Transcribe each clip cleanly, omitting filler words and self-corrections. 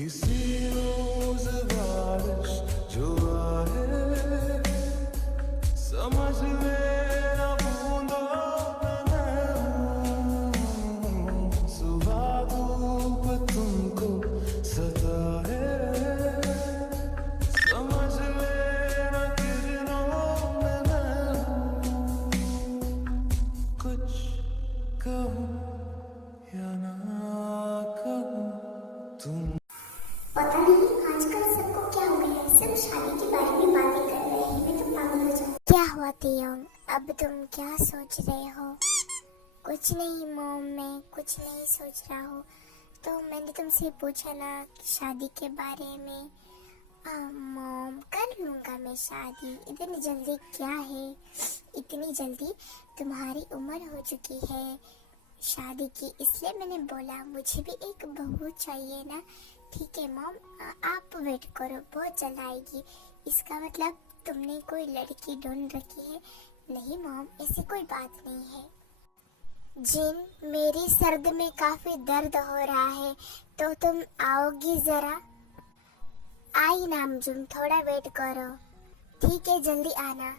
किसी रोज बारिश जो आए समझ लेना बूंदों में सुबह धूप तुमको सताए समझ लेना किरणों में कुछ कहूँ या ना कहूँ तुम। पता नहीं आजकल सबको क्या हो गया है, सब शादी के बारे में बातें कर रहे हैं। मैं तो पागल हो जाऊँ। क्या हुआ तियोंग, अब तुम क्या सोच रहे हो? कुछ नहीं मॉम, मैं कुछ नहीं सोच रहा हूँ। तो मैंने तुमसे पूछा ना शादी के बारे में। मॉम कर लूँगा मैं शादी, इतनी जल्दी क्या है? इतनी जल्दी तुम्हारी उम्र हो चुकी है शादी की, इसलिए मैंने बोला मुझे भी एक बहू चाहिए ना। ठीक है मॉम, आप वेट करो, बहुत जल्द आएगी। इसका मतलब तुमने कोई लड़की ढूंढ रखी है? नहीं मॉम, ऐसी कोई बात नहीं है। जिन, मेरी सर्द में काफी दर्द हो रहा है, तो तुम आओगी जरा? आई नामजुम, थोड़ा वेट करो। ठीक है, जल्दी आना।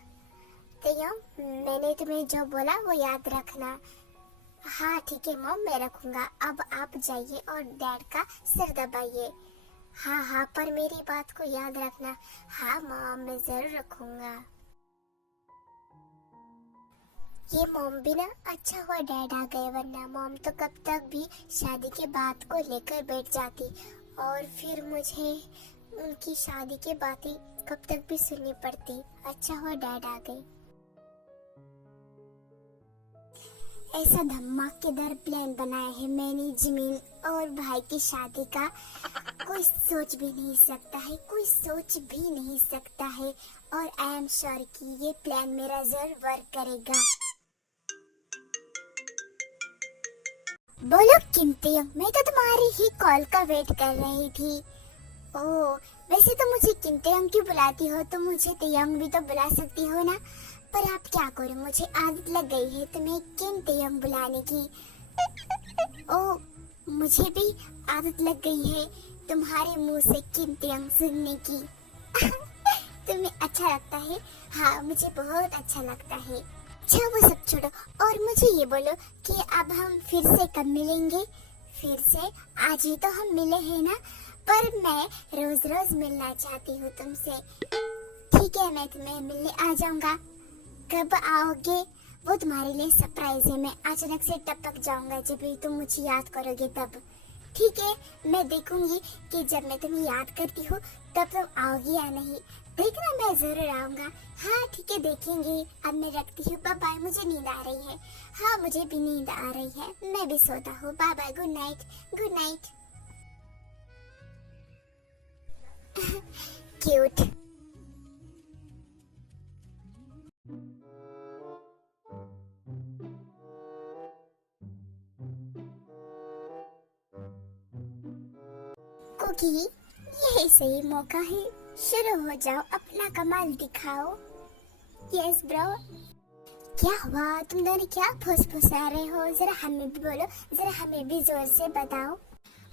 तो मैंने तुम्हें जो बोला वो याद रखना। हाँ ठीक है मॉम, मैं रखूंगा। अब आप जाइए और डैड का सिर दबाइए। हाँ हाँ, पर मेरी बात को याद रखना। हाँ मॉम, मैं जरूर रखूंगा। ये मॉम भी ना, अच्छा हुआ डैड आ गए, वरना मॉम तो कब तक भी शादी के बात को लेकर बैठ जाती और फिर मुझे उनकी शादी के बातें कब तक भी सुननी पड़ती। अच्छा हुआ डैड आ गए। ऐसा धमाकेदार प्लान बनाया है मैंने जिमिन और भाई की शादी का, कोई सोच भी नहीं सकता है, कोई सोच भी नहीं सकता है। और आई एम श्योर कि ये प्लान मेरा जरूर वर्क करेगा। बोलो किमती, मैं तो तुम्हारी ही कॉल का वेट कर रही थी। ओह, वैसे तो मुझे किमती क्यों बुलाती हो? तो मुझे तियंग भी तो बुला सकती हो ना। पर आप क्या करो, मुझे आदत लग गई है तुम्हें किम तियंग बुलाने की। ओह, मुझे भी आदत लग गई है तुम्हारे मुंह से किम तियंग सुनने की। तुम्हें अच्छा लगता है? हाँ, मुझे बहुत अच्छा लगता है। अच्छा वो सब छोड़ो और मुझे ये बोलो कि अब हम फिर से कब मिलेंगे? फिर से? आज ही तो हम मिले हैं ना, पर मैं रोज रोज मिलना चाहती हूँ तुमसे। ठीक है, मैं तुम्हें मिलने आ जाऊंगा। कब आओगे? वो तुम्हारे लिए सरप्राइज है। मैं अचानक से टपक जाऊंगा जब भी तुम मुझे याद करोगे तब। ठीक है, मैं देखूंगी कि जब मैं तुम्हें याद करती हूँ तब तुम आओगी या नहीं। देखना, मैं जरूर आऊंगा। हाँ ठीक है, देखेंगे। अब मैं रखती हूँ, बाय बाय, मुझे नींद आ रही है। हाँ, मुझे भी नींद आ रही है, मैं भी सोता हूँ। Bye bye, good night, good night. Cute. Cookie, यही सही मौका है, शुरू हो जाओ, अपना कमाल दिखाओ। Yes bro. क्या हुआ, तुम दोनों क्या फुसफुसा रहे हो? जरा हमें भी बोलो, जरा हमें भी जोर से बताओ।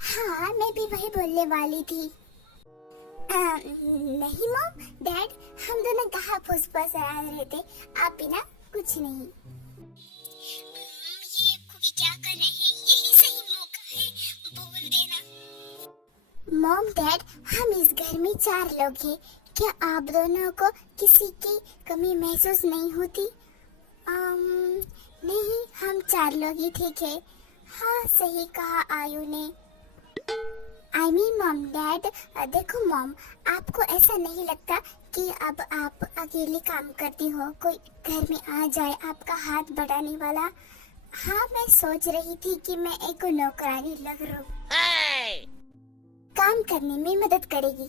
हाँ, मैं भी वही बोलने वाली थी। नहीं मॉम, डैड, हम दोनों कहाँ फुसफुसा रहे थे? आप बिना कुछ नहीं। ये कुकी क्या कर रहे हैं? यही सही मौका है, बोल देना। मॉम डैड, हम इस घर में 4 लोग हैं, क्या आप दोनों को किसी की कमी महसूस नहीं होती? नहीं, हम 4 लोग ही ठीक है। हाँ, सही कहा आयु ने। आई मीन मॉम डैड, देखो मॉम, आपको ऐसा नहीं लगता कि अब आप अकेले काम करती हो, कोई घर में आ जाए आपका हाथ बढ़ाने वाला? हाँ, मैं सोच रही थी कि मैं एक नौकरानी लग लूं। काम करने में मदद करेगी।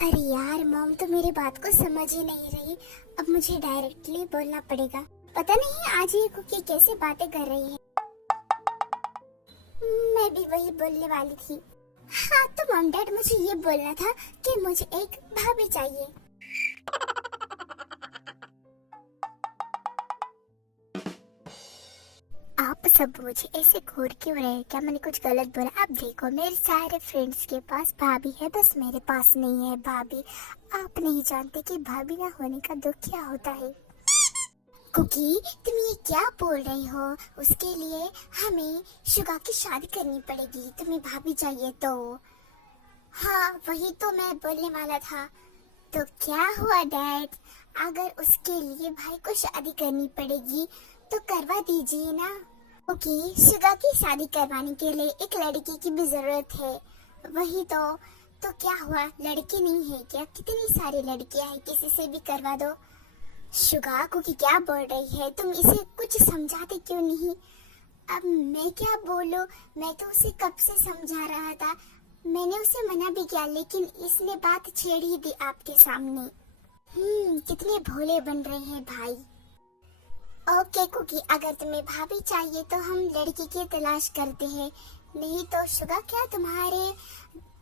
अरे यार, मॉम तो मेरी बात को समझ ही नहीं रही। अब मुझे डायरेक्टली बोलना पड़ेगा। पता नहीं आज ये कुकी कैसे बातें कर रही है। मैं भी वही बोलने वाली थी। हाँ तो मॉम डैड, मुझे ये बोलना था कि मुझे एक भाभी चाहिए। आप सब मुझे ऐसे घूर क्यों रहे? क्या मैंने कुछ गलत बोला? अब देखो, मेरे सारे फ्रेंड्स के पास भाभी है, बस मेरे पास नहीं है भाभी। आप नहीं जानते कि भाभी ना होने का दुख क्या होता है। कुकी, तुम ये क्या बोल रही हो? उसके लिए हमें शुगा की शादी करनी पड़ेगी। तुम्हें भाभी चाहिए तो? हाँ, वही तो मैं बोलने वाला था। तो क्या हुआ डैड? अगर उसके लिए भाई को शादी करनी पड़ेगी तो करवा दीजिए ना। ओके, शुगा की शादी करवाने के लिए एक लड़की की भी जरूरत है। वही तो क्या हुआ? लड़की नहीं है क्या? कितनी सारी लड़कियां हैं, किसी से भी करवा दो। शुगा, कुकी क्या बोल रही है? तुम इसे कुछ समझाते क्यों नहीं? अब मैं क्या बोलूं? मैं तो उसे कब से समझा रहा था। मैंने उसे मना भी किया, लेकिन इसने बात छेड़ ही दी आपके सामने। कितने भोले बन रहे हैं भाई। ओके कुकी, अगर तुम्हें भाभी चाहिए तो हम लड़की की तलाश करते हैं। नहीं तो शुगा, क्या तुम्हारे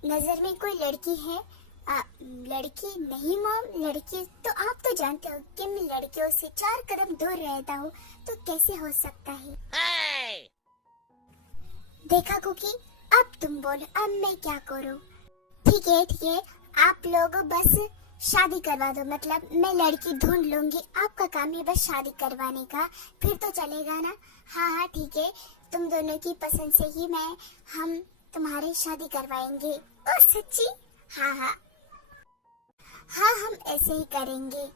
नजर में कोई लड़की है? लड़की नहीं मॉम, लड़की तो आप तो जानते हो कि मैं लड़कियों से 4 कदम दूर रहता हूँ, तो कैसे हो सकता है? देखा कुकी, अब तुम बोलो, अब मैं क्या करूँ? ठीक है, आप लोग बस शादी करवा दो। मतलब मैं लड़की ढूंढ लूंगी, आपका काम है बस शादी करवाने का। फिर तो चलेगा ना? हाँ ठीक है, तुम दोनों की पसंद से ही हम तुम्हारी शादी करवाएंगे। ओ सच्ची? हाँ, हम ऐसे ही करेंगे।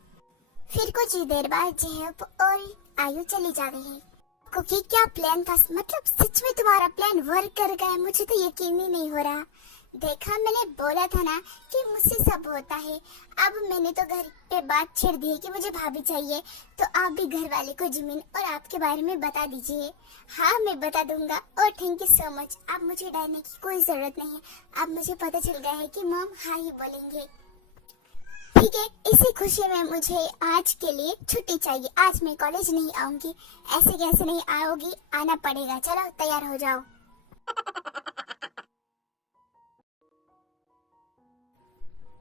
फिर कुछ ही देर बाद जेहब और आयु चली जा रही है। कुकी, क्या प्लान था? मतलब सच में तुम्हारा प्लान वर्क कर गया? मुझे तो यकीन ही नहीं हो रहा। देखा, मैंने बोला था ना कि मुझसे सब होता है। अब मैंने तो घर पे बात छेड़ दी है कि मुझे भाभी चाहिए, तो आप भी घर वाले को जमीन और आपके बारे में बता दीजिए। हाँ, मैं बता दूंगा। और थैंक यू सो मच। अब मुझे डरने की कोई जरूरत नहीं है। अब मुझे पता चल गया है कि मॉम हाँ ही बोलेंगे। ठीक है, इसी खुशी में मुझे आज के लिए छुट्टी चाहिए। आज मैं कॉलेज नहीं आऊंगी। ऐसे कैसे नहीं आओगी? आना पड़ेगा। चलो तैयार हो जाओ।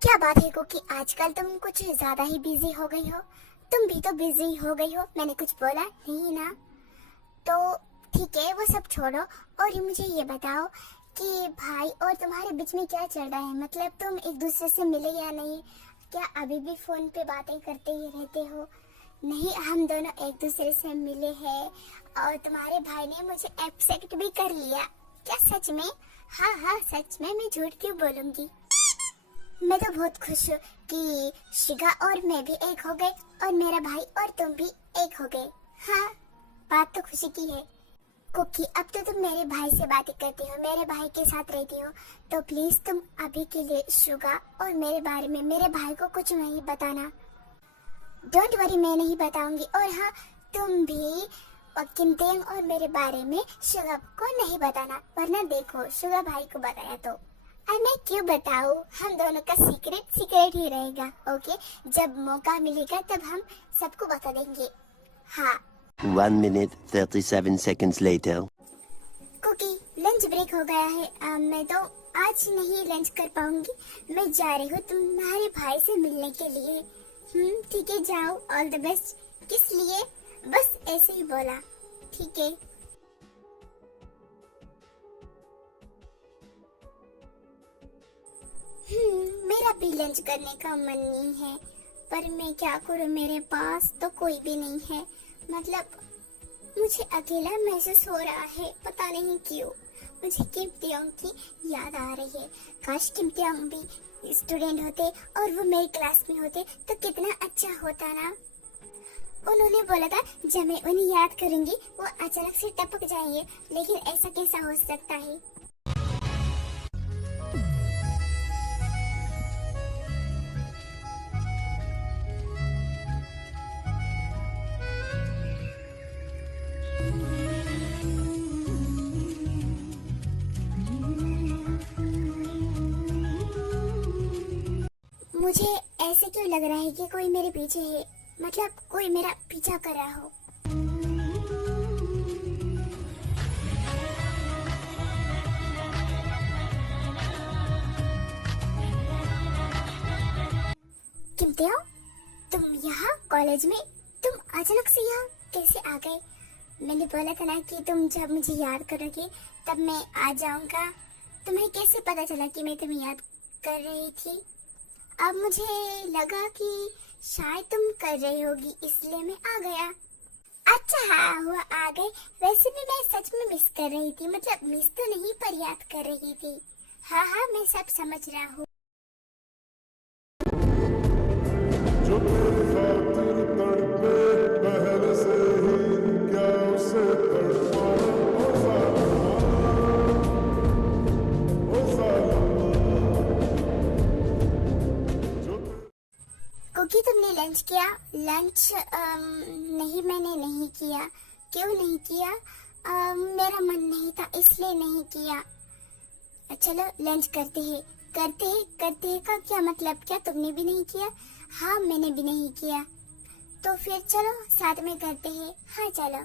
क्या बात है कुकी, आजकल तुम कुछ ज्यादा ही बिजी हो गई हो। तुम भी तो बिजी हो गई हो। मैंने कुछ बोला नहीं ना? तो ठीक है, वो सब छोड़ो और मुझे ये बताओ कि भाई और तुम्हारे बीच में क्या चल रहा है? मतलब तुम एक दूसरे से मिले या नहीं? क्या अभी भी फोन पे बातें करते ही रहते हो? नहीं, हम दोनों एक दूसरे से मिले हैं और तुम्हारे भाई ने मुझे एक्सेप्ट भी कर लिया। क्या सच में? हाँ, सच में। मैं झूठ क्यों बोलूंगी? मैं तो बहुत खुश हूँ कि शिगा और मैं भी एक हो गए और मेरा भाई और तुम भी एक हो गए। हाँ, बात तो खुशी की है। कुकी, अब तो तुम मेरे भाई से बातें करती हो, मेरे भाई के साथ रहती हो, तो प्लीज तुम अभी के लिए शुगा और मेरे बारे में मेरे भाई को कुछ नहीं बताना। डोंट वरी, मैं नहीं बताऊंगी। और हाँ, तुम भी किमतेंग और मेरे बारे में शुगा को नहीं बताना, वरना देखो शुगा भाई को बताया तो मैं क्यों बताऊं? हम दोनों का सीक्रेट ही रहेगा। ओके, जब मौका मिलेगा तब हम सबको बता देंगे। हाँ। 1 minute 37 seconds later. Cookie, lunch break हो गया है। मैं तो आज नहीं लंच कर पाऊंगी। मैं जा रही हूँ तुम्हारे भाई से मिलने के लिए। ठीक है, जाओ। All the best. किस लिए? बस ऐसे ही बोला। ठीक है। मेरा भी लंच करने का मन नहीं है, पर मैं क्या करूँ? मेरे पास तो कोई भी नहीं है। मतलब मुझे अकेला महसूस हो रहा है, पता नहीं क्यों। मुझे किमतियोंग की याद आ रही है। काश किमतियोंग भी स्टूडेंट होते और वो मेरी क्लास में होते तो कितना अच्छा होता ना। उन्होंने बोला था जब मैं उन्हें याद करूंगी वो अचानक से टपक जाएंगे, लेकिन ऐसा कैसा हो सकता है? मुझे ऐसे क्यों लग रहा है कि कोई मेरे पीछे है? मतलब कोई मेरा पीछा कर रहा हो। किमतियों, तुम यहाँ कॉलेज में? तुम अचानक से यहाँ कैसे आ गए? मैंने बोला था ना कि तुम जब मुझे याद करोगे तब मैं आ जाऊंगा। तुम्हें कैसे पता चला कि मैं तुम्हें याद कर रही थी? अब मुझे लगा कि शायद तुम कर रही होगी, इसलिए मैं आ गया। अच्छा हाँ हुआ आ गए। वैसे भी मैं सच में मिस कर रही थी, मतलब मिस तो नहीं पर याद कर रही थी। हाँ हाँ मैं सब समझ रहा हूँ। जो तेरी खातिर तड़पे पहले से ही, क्या उसे तड़पाना? ओ जालिमा, जो कुकी तुमने लंच किया? लंच नहीं मैंने नहीं किया। क्यों नहीं किया? मेरा मन नहीं था इसलिए नहीं किया। चलो लंच करते हैं। करते हैं का क्या मतलब? क्या तुमने भी नहीं किया? हाँ मैंने भी नहीं किया। तो फिर चलो साथ में करते हैं। हाँ चलो।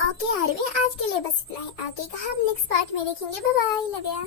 ओके आरवी, आज के लिए बस इतना ही। आगे का हम नेक्स्ट पार्ट में देखेंगे। बाय बाय, लव या।